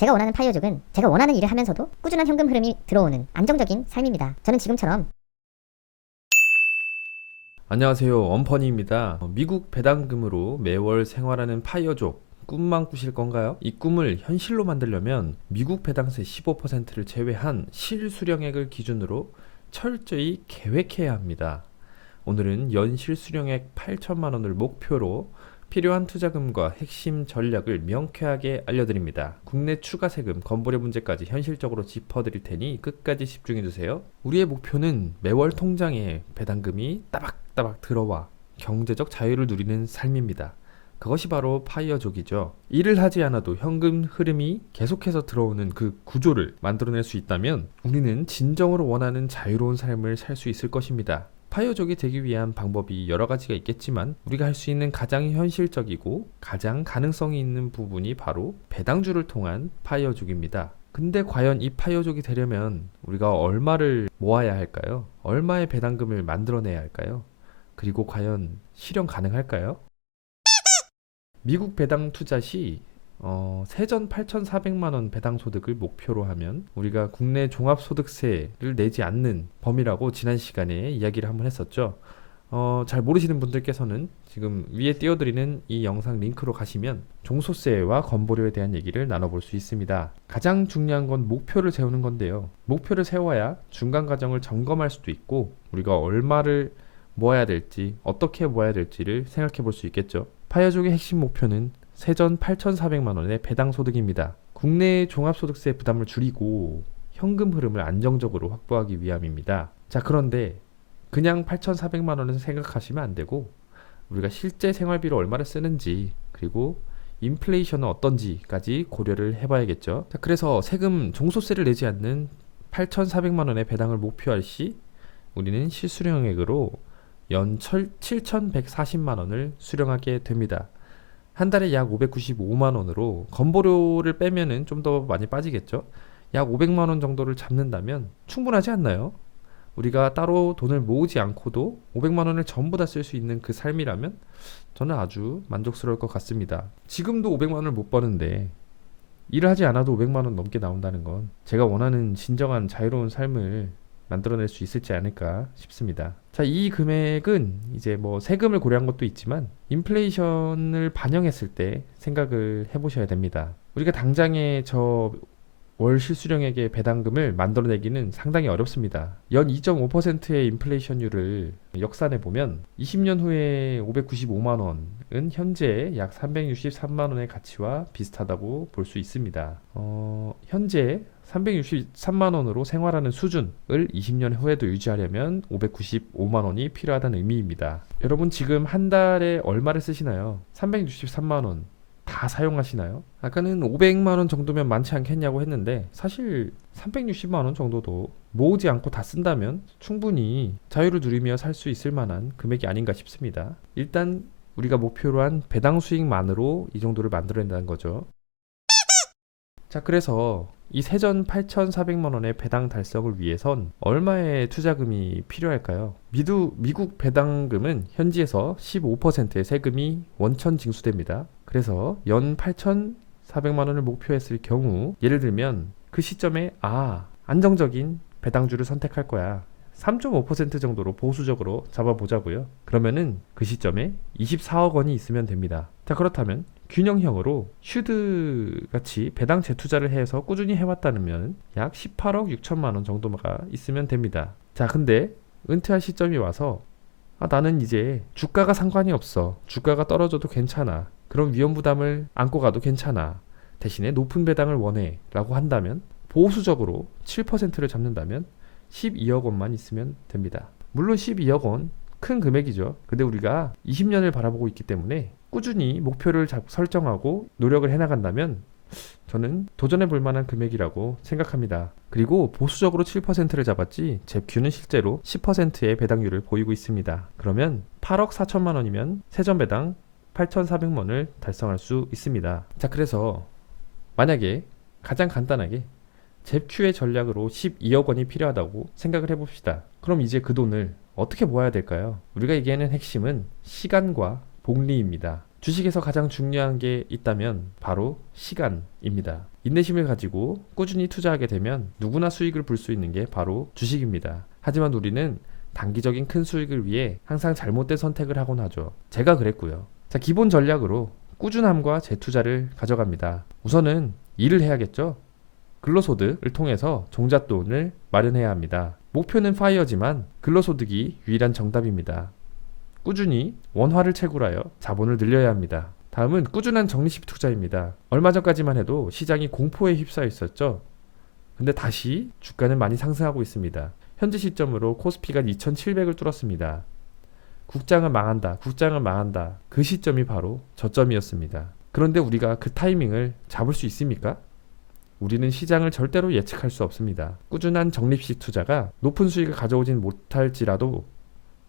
제가 원하는 파이어족은 제가 원하는 일을 하면서도 꾸준한 현금 흐름이 들어오는 안정적인 삶입니다. 저는 지금처럼 안녕하세요. 원퍼니입니다. 미국 배당금으로 매월 생활하는 파이어족 꿈만 꾸실 건가요? 이 꿈을 현실로 만들려면 미국 배당세 15%를 제외한 실수령액을 기준으로 철저히 계획해야 합니다. 오늘은 연 실수령액 8천만 원을 목표로 필요한 투자금과 핵심 전략을 명쾌하게 알려드립니다. 국내 추가 세금, 건보료 문제까지 현실적으로 짚어드릴 테니 끝까지 집중해주세요. 우리의 목표는 매월 통장에 배당금이 따박따박 들어와 경제적 자유를 누리는 삶입니다. 그것이 바로 파이어족이죠. 일을 하지 않아도 현금 흐름이 계속해서 들어오는 그 구조를 만들어낼 수 있다면 우리는 진정으로 원하는 자유로운 삶을 살 수 있을 것입니다. 파이어족이 되기 위한 방법이 여러 가지가 있겠지만 우리가 할 수 있는 가장 현실적이고 가장 가능성이 있는 부분이 바로 배당주를 통한 파이어족입니다. 근데 과연 이 파이어족이 되려면 우리가 얼마를 모아야 할까요? 얼마의 배당금을 만들어내야 할까요? 그리고 과연 실현 가능할까요? 미국 배당 투자 시 세전 8,400만 원 배당 소득을 목표로 하면 우리가 국내 종합소득세를 내지 않는 범위라고 지난 시간에 이야기를 한번 했었죠. 잘 모르시는 분들께서는 지금 위에 띄워드리는 이 영상 링크로 가시면 종소세와 건보료에 대한 얘기를 나눠볼 수 있습니다. 가장 중요한 건 목표를 세우는 건데요. 목표를 세워야 중간 과정을 점검할 수도 있고 우리가 얼마를 모아야 될지 어떻게 모아야 될지를 생각해 볼 수 있겠죠. 파이어족의 핵심 목표는 세전 8,400만 원의 배당 소득입니다. 국내 종합소득세 부담을 줄이고 현금 흐름을 안정적으로 확보하기 위함입니다. 자, 그런데 그냥 8,400만 원을 생각하시면 안 되고 우리가 실제 생활비로 얼마를 쓰는지 그리고 인플레이션은 어떤지까지 고려를 해봐야겠죠. 자, 그래서 세금 종소세를 내지 않는 8,400만 원의 배당을 목표할 시 우리는 실수령액으로 연 7,140만 원을 수령하게 됩니다. 한 달에 약 595만 원으로 건보료를 빼면은 좀 더 많이 빠지겠죠. 약 500만 원 정도를 잡는다면 충분하지 않나요? 우리가 따로 돈을 모으지 않고도 500만 원을 전부 다 쓸 수 있는 그 삶이라면 저는 아주 만족스러울 것 같습니다. 지금도 500만 원을 못 버는데 일을 하지 않아도 500만 원 넘게 나온다는 건 제가 원하는 진정한 자유로운 삶을 만들어낼 수 있을지 않을까 싶습니다. 자, 이 금액은 이제 뭐 세금을 고려한 것도 있지만 인플레이션을 반영했을 때 생각을 해보셔야 됩니다. 우리가 당장에 저 월 실수령액의 배당금을 만들어내기는 상당히 어렵습니다. 연 2.5%의 인플레이션율을 역산해 보면 20년 후에 595만 원은 현재 약 363만 원의 가치와 비슷하다고 볼 수 있습니다. 현재 363만 원으로 생활하는 수준을 20년 후에도 유지하려면 595만 원이 필요하다는 의미입니다. 여러분 지금 한 달에 얼마를 쓰시나요? 363만 원 다 사용하시나요? 아까는 500만 원 정도면 많지 않겠냐고 했는데 사실 360만 원 정도도 모으지 않고 다 쓴다면 충분히 자유를 누리며 살 수 있을 만한 금액이 아닌가 싶습니다. 일단 우리가 목표로 한 배당 수익만으로 이 정도를 만들어낸다는 거죠. 자, 그래서 이 세전 8,400만 원의 배당 달성을 위해선 얼마의 투자금이 필요할까요? 미국 배당금은 현지에서 15%의 세금이 원천 징수됩니다. 그래서 연 8,400만 원을 목표했을 경우 예를 들면 그 시점에 안정적인 배당주를 선택할 거야. 3.5% 정도로 보수적으로 잡아보자고요. 그러면은 그 시점에 24억 원이 있으면 됩니다. 자, 그렇다면 균형형으로 슈드 같이 배당 재투자를 해서 꾸준히 해왔다면 약 18억 6천만 원 정도가 있으면 됩니다. 자, 근데 은퇴할 시점이 와서 나는 이제 주가가 상관이 없어. 주가가 떨어져도 괜찮아. 그런 위험 부담을 안고 가도 괜찮아. 대신에 높은 배당을 원해 라고 한다면 보수적으로 7%를 잡는다면 12억 원만 있으면 됩니다. 물론 12억 원 큰 금액이죠. 근데 우리가 20년을 바라보고 있기 때문에 꾸준히 목표를 설정하고 노력을 해나간다면 저는 도전해 볼 만한 금액이라고 생각합니다. 그리고 보수적으로 7%를 잡았지 잽큐는 실제로 10%의 배당률을 보이고 있습니다. 그러면 8억 4천만 원이면 세전 배당 8,400만 원을 달성할 수 있습니다. 자, 그래서 만약에 가장 간단하게 잽큐의 전략으로 12억 원이 필요하다고 생각을 해봅시다. 그럼 이제 그 돈을 어떻게 모아야 될까요? 우리가 얘기하는 핵심은 시간과 복리입니다. 주식에서 가장 중요한 게 있다면 바로 시간입니다. 인내심을 가지고 꾸준히 투자하게 되면 누구나 수익을 볼 수 있는 게 바로 주식입니다. 하지만 우리는 단기적인 큰 수익을 위해 항상 잘못된 선택을 하곤 하죠. 제가 그랬고요. 자, 기본 전략으로 꾸준함과 재투자를 가져갑니다. 우선은 일을 해야겠죠. 근로소득을 통해서 종잣돈을 마련해야 합니다. 목표는 파이어지만 근로소득이 유일한 정답입니다. 꾸준히 원화를 채굴하여 자본을 늘려야 합니다. 다음은 꾸준한 적립식 투자입니다. 얼마 전까지만 해도 시장이 공포에 휩싸여 있었죠. 근데 다시 주가는 많이 상승하고 있습니다. 현재 시점으로 코스피가 2700을 뚫었습니다. 국장은 망한다. 국장은 망한다. 그 시점이 바로 저점이었습니다. 그런데 우리가 그 타이밍을 잡을 수 있습니까? 우리는 시장을 절대로 예측할 수 없습니다. 꾸준한 적립식 투자가 높은 수익을 가져오진 못할지라도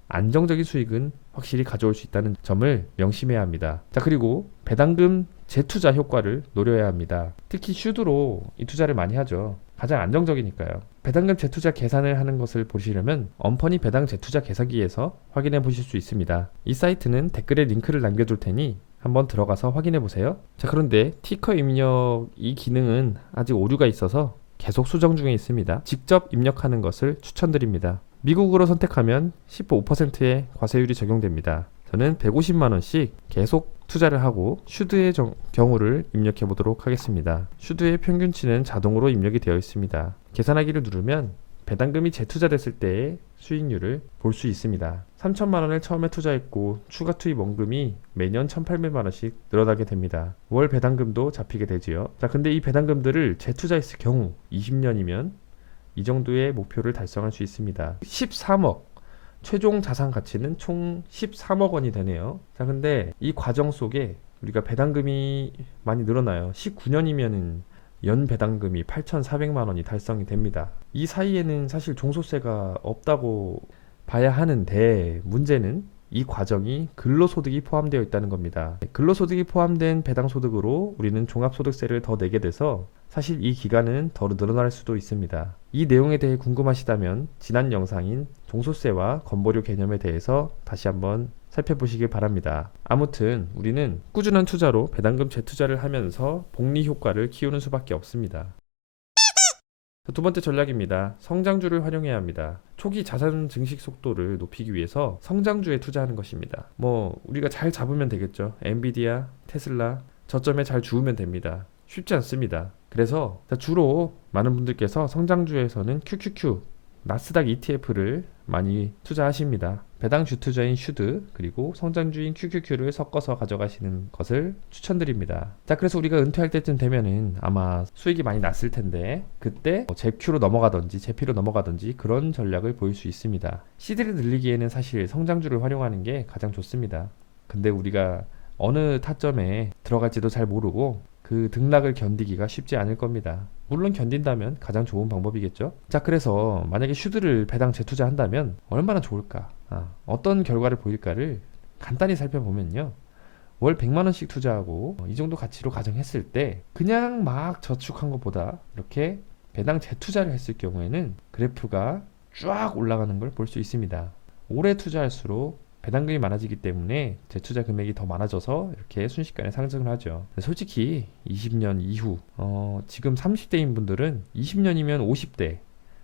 안정적인 수익은 확실히 가져올 수 있다는 점을 명심해야 합니다. 자, 그리고 배당금 재투자 효과를 노려야 합니다. 특히 슈드로 이 투자를 많이 하죠. 가장 안정적이니까요. 배당금 재투자 계산을 하는 것을 보시려면 엄퍼니 배당 재투자 계산기에서 확인해 보실 수 있습니다. 이 사이트는 댓글에 링크를 남겨둘 테니 한번 들어가서 확인해 보세요. 자, 그런데 티커 입력 이 기능은 아직 오류가 있어서 계속 수정 중에 있습니다. 직접 입력하는 것을 추천드립니다. 미국으로 선택하면 15%의 과세율이 적용됩니다. 저는 150만원씩 계속 투자를 하고 슈드의 경우를 입력해 보도록 하겠습니다. 슈드의 평균치는 자동으로 입력이 되어 있습니다. 계산하기를 누르면 배당금이 재투자됐을 때의 수익률을 볼 수 있습니다. 3천만원을 처음에 투자했고 추가 투입 원금이 매년 1,800만원씩 늘어나게 됩니다. 월 배당금도 잡히게 되지요. 자, 근데 이 배당금들을 재투자했을 경우 20년이면 이 정도의 목표를 달성할 수 있습니다. 13억 최종 자산 가치는 총 13억 원이 되네요. 자, 근데 이 과정 속에 우리가 배당금이 많이 늘어나요. 19년이면은 연 배당금이 8,400만 원이 달성이 됩니다. 이 사이에는 사실 종소세가 없다고 봐야 하는데 문제는 이 과정이 근로소득이 포함되어 있다는 겁니다. 근로소득이 포함된 배당소득으로 우리는 종합소득세를 더 내게 돼서 사실 이 기간은 더 늘어날 수도 있습니다. 이 내용에 대해 궁금하시다면 지난 영상인 종소세와 건보료 개념에 대해서 다시 한번 살펴보시길 바랍니다. 아무튼 우리는 꾸준한 투자로 배당금 재투자를 하면서 복리 효과를 키우는 수밖에 없습니다. 두 번째 전략입니다. 성장주를 활용해야 합니다. 초기 자산 증식 속도를 높이기 위해서 성장주에 투자하는 것입니다. 우리가 잘 잡으면 되겠죠. 엔비디아, 테슬라 저점에 잘 주우면 됩니다. 쉽지 않습니다. 그래서 주로 많은 분들께서 성장주에서는 QQQ, 나스닥 ETF를 많이 투자하십니다. 배당주 투자인 슈드 그리고 성장주인 QQQ를 섞어서 가져가시는 것을 추천드립니다. 자, 그래서 우리가 은퇴할 때쯤 되면은 아마 수익이 많이 났을 텐데 그때 제Q로 넘어가든지 제피로 넘어가든지 그런 전략을 보일 수 있습니다. 시드를 늘리기에는 사실 성장주를 활용하는 게 가장 좋습니다. 근데 우리가 어느 타점에 들어갈지도 잘 모르고 그 등락을 견디기가 쉽지 않을 겁니다. 물론 견딘다면 가장 좋은 방법이겠죠. 자, 그래서 만약에 슈드를 배당 재투자한다면 얼마나 좋을까? 어떤 결과를 보일까를 간단히 살펴보면요. 월 100만원씩 투자하고 이 정도 가치로 가정했을 때 그냥 막 저축한 것보다 이렇게 배당 재투자를 했을 경우에는 그래프가 쫙 올라가는 걸 볼 수 있습니다. 오래 투자할수록 배당금이 많아지기 때문에 재투자 금액이 더 많아져서 이렇게 순식간에 상승을 하죠. 솔직히 20년 이후 지금 30대인 분들은 20년이면 50대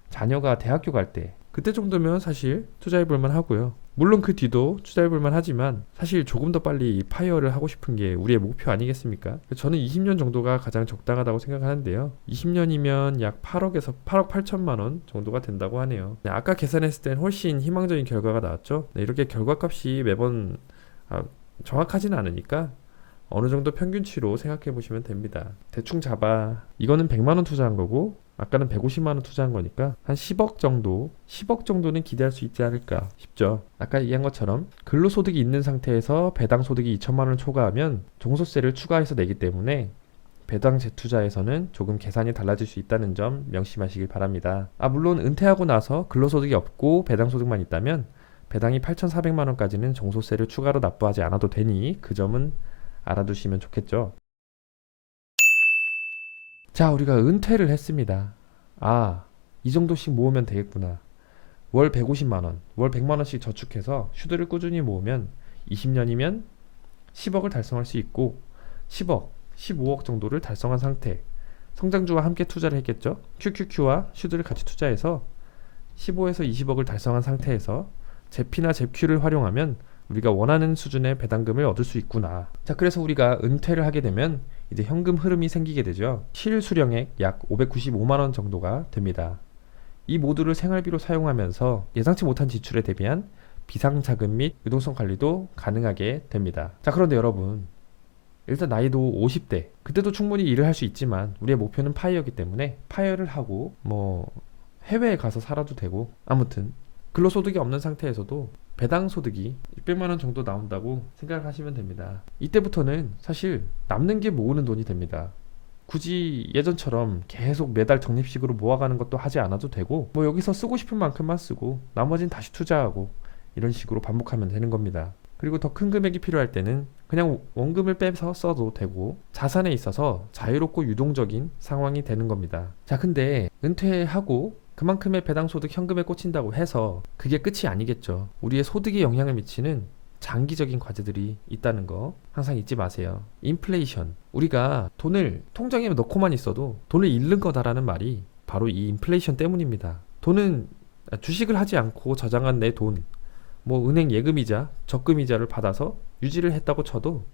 자녀가 대학교 갈 때 그때 정도면 사실 투자해볼만 하고요. 물론 그 뒤도 투자해볼만 하지만 사실 조금 더 빨리 파이어를 하고 싶은 게 우리의 목표 아니겠습니까? 저는 20년 정도가 가장 적당하다고 생각하는데요. 20년이면 약 8억에서 8억 8천만 원 정도가 된다고 하네요. 아까 계산했을 땐 훨씬 희망적인 결과가 나왔죠. 이렇게 결과값이 매번 정확하지는 않으니까 어느 정도 평균치로 생각해 보시면 됩니다. 대충 잡아 이거는 100만 원 투자한 거고 아까는 150만 원 투자한 거니까 한 10억 정도는 기대할 수 있지 않을까 싶죠. 아까 얘기한 것처럼 근로소득이 있는 상태에서 배당소득이 2천만 원을 초과하면 종소세를 추가해서 내기 때문에 배당 재투자에서는 조금 계산이 달라질 수 있다는 점 명심하시길 바랍니다. 물론 은퇴하고 나서 근로소득이 없고 배당소득만 있다면 배당이 8,400만 원까지는 종소세를 추가로 납부하지 않아도 되니 그 점은 알아두시면 좋겠죠. 자, 우리가 은퇴를 했습니다. 이 정도씩 모으면 되겠구나. 월 150만원, 월 100만원씩 저축해서 슈드를 꾸준히 모으면 20년이면 10억을 달성할 수 있고 10억, 15억 정도를 달성한 상태, 성장주와 함께 투자를 했겠죠. QQQ와 슈드를 같이 투자해서 15에서 20억을 달성한 상태에서 제피나 제큐를 활용하면 우리가 원하는 수준의 배당금을 얻을 수 있구나. 자, 그래서 우리가 은퇴를 하게 되면 이제 현금 흐름이 생기게 되죠. 실수령액 약 595만 원 정도가 됩니다. 이 모두를 생활비로 사용하면서 예상치 못한 지출에 대비한 비상자금 및 유동성 관리도 가능하게 됩니다. 자, 그런데 여러분, 일단 나이도 50대, 그때도 충분히 일을 할 수 있지만 우리의 목표는 파이어이기 때문에 파이어를 하고 해외에 가서 살아도 되고, 아무튼 근로소득이 없는 상태에서도 배당소득이 600만 원 정도 나온다고 생각하시면 됩니다. 이때부터는 사실 남는 게 모으는 돈이 됩니다. 굳이 예전처럼 계속 매달 적립식으로 모아가는 것도 하지 않아도 되고, 여기서 쓰고 싶은 만큼만 쓰고 나머지는 다시 투자하고, 이런 식으로 반복하면 되는 겁니다. 그리고 더 큰 금액이 필요할 때는 그냥 원금을 빼서 써도 되고, 자산에 있어서 자유롭고 유동적인 상황이 되는 겁니다. 자, 근데 은퇴하고 그만큼의 배당소득 현금에 꽂힌다고 해서 그게 끝이 아니겠죠. 우리의 소득에 영향을 미치는 장기적인 과제들이 있다는 거 항상 잊지 마세요. 인플레이션, 우리가 돈을 통장에 넣고만 있어도 돈을 잃는 거다라는 말이 바로 이 인플레이션 때문입니다. 돈은 주식을 하지 않고 저장한 내 돈, 은행 예금이자 적금이자를 받아서 유지를 했다고 쳐도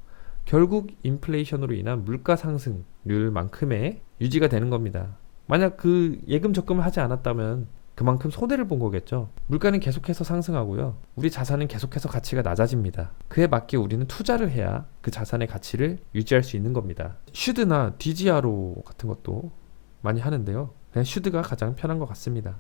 결국 인플레이션으로 인한 물가 상승률만큼의 유지가 되는 겁니다. 만약 그 예금 적금을 하지 않았다면 그만큼 손해를 본 거겠죠. 물가는 계속해서 상승하고요. 우리 자산은 계속해서 가치가 낮아집니다. 그에 맞게 우리는 투자를 해야 그 자산의 가치를 유지할 수 있는 겁니다. 슈드나 DGRO 같은 것도 많이 하는데요. 그냥 슈드가 가장 편한 것 같습니다.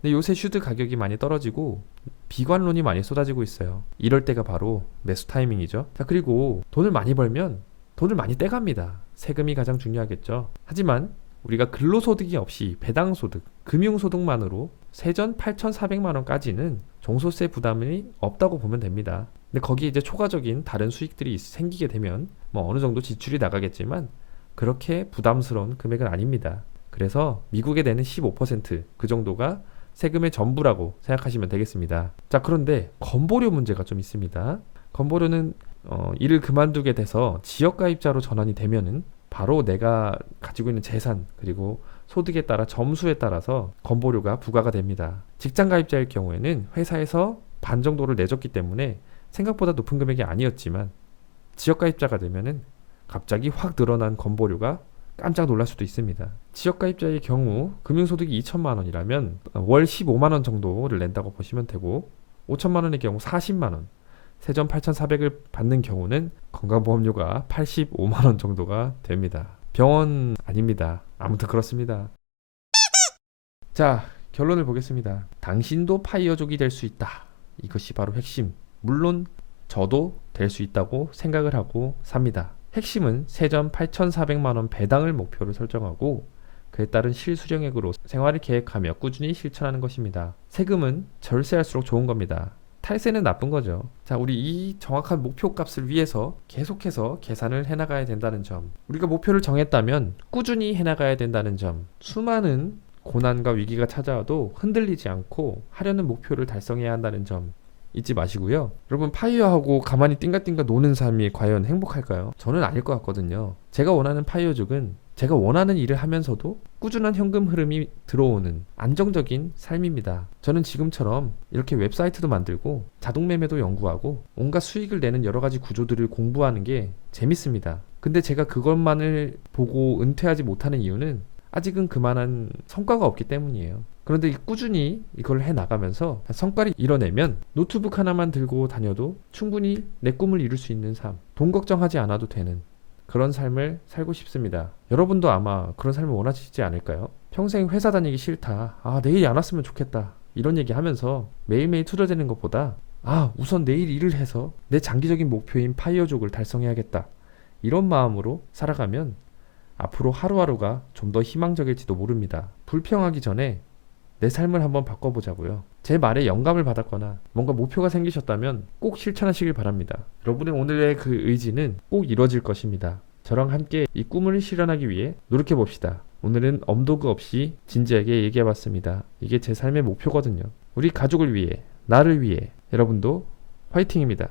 근데 요새 슈드 가격이 많이 떨어지고 비관론이 많이 쏟아지고 있어요. 이럴 때가 바로 매수 타이밍이죠. 자, 그리고 돈을 많이 벌면 돈을 많이 떼갑니다. 세금이 가장 중요하겠죠. 하지만 우리가 근로소득이 없이 배당소득, 금융소득만으로 세전 8,400만 원까지는 종소세 부담이 없다고 보면 됩니다. 근데 거기에 이제 초과적인 다른 수익들이 생기게 되면 어느 정도 지출이 나가겠지만 그렇게 부담스러운 금액은 아닙니다. 그래서 미국에 내는 15%그 정도가 세금의 전부라고 생각하시면 되겠습니다. 자, 그런데 건보료 문제가 좀 있습니다. 건보료는 일을 그만두게 돼서 지역가입자로 전환이 되면은 바로 내가 가지고 있는 재산 그리고 소득에 따라 점수에 따라서 건보료가 부과가 됩니다. 직장가입자일 경우에는 회사에서 반 정도를 내줬기 때문에 생각보다 높은 금액이 아니었지만 지역가입자가 되면은 갑자기 확 늘어난 건보료가 깜짝 놀랄 수도 있습니다. 지역가입자의 경우 금융소득이 2천만 원이라면 월 15만 원 정도를 낸다고 보시면 되고, 5천만 원의 경우 40만 원, 세전 8,400을 받는 경우는 건강보험료가 85만 원 정도가 됩니다. 병원 아닙니다. 아무튼 그렇습니다. 자, 결론을 보겠습니다. 당신도 파이어족이 될 수 있다. 이것이 바로 핵심. 물론 저도 될 수 있다고 생각을 하고 삽니다. 핵심은 세전 8,400만 원 배당을 목표로 설정하고 그에 따른 실수령액으로 생활을 계획하며 꾸준히 실천하는 것입니다. 세금은 절세할수록 좋은 겁니다. 탈세는 나쁜 거죠. 자, 우리 이 정확한 목표 값을 위해서 계속해서 계산을 해나가야 된다는 점, 우리가 목표를 정했다면 꾸준히 해나가야 된다는 점, 수많은 고난과 위기가 찾아와도 흔들리지 않고 하려는 목표를 달성해야 한다는 점 잊지 마시고요. 여러분, 파이어하고 가만히 띵가띵가 노는 삶이 과연 행복할까요? 저는 아닐 것 같거든요. 제가 원하는 파이어족은 제가 원하는 일을 하면서도 꾸준한 현금 흐름이 들어오는 안정적인 삶입니다. 저는 지금처럼 이렇게 웹사이트도 만들고 자동 매매도 연구하고 온갖 수익을 내는 여러 가지 구조들을 공부하는 게 재밌습니다. 근데 제가 그것만을 보고 은퇴하지 못하는 이유는 아직은 그만한 성과가 없기 때문이에요. 그런데 꾸준히 이걸 해나가면서 성과를 이뤄내면 노트북 하나만 들고 다녀도 충분히 내 꿈을 이룰 수 있는 삶, 돈 걱정하지 않아도 되는 그런 삶을 살고 싶습니다. 여러분도 아마 그런 삶을 원하시지 않을까요? 평생 회사 다니기 싫다, 내일이 안 왔으면 좋겠다, 이런 얘기 하면서 매일매일 투덜대는 것보다 우선 내일 일을 해서 내 장기적인 목표인 파이어족을 달성해야겠다, 이런 마음으로 살아가면 앞으로 하루하루가 좀 더 희망적일지도 모릅니다. 불평하기 전에 내 삶을 한번 바꿔보자고요. 제 말에 영감을 받았거나 뭔가 목표가 생기셨다면 꼭 실천하시길 바랍니다. 여러분의 오늘의 그 의지는 꼭 이루어질 것입니다. 저랑 함께 이 꿈을 실현하기 위해 노력해봅시다. 오늘은 엄도그 없이 진지하게 얘기해봤습니다. 이게 제 삶의 목표거든요. 우리 가족을 위해, 나를 위해, 여러분도 화이팅입니다.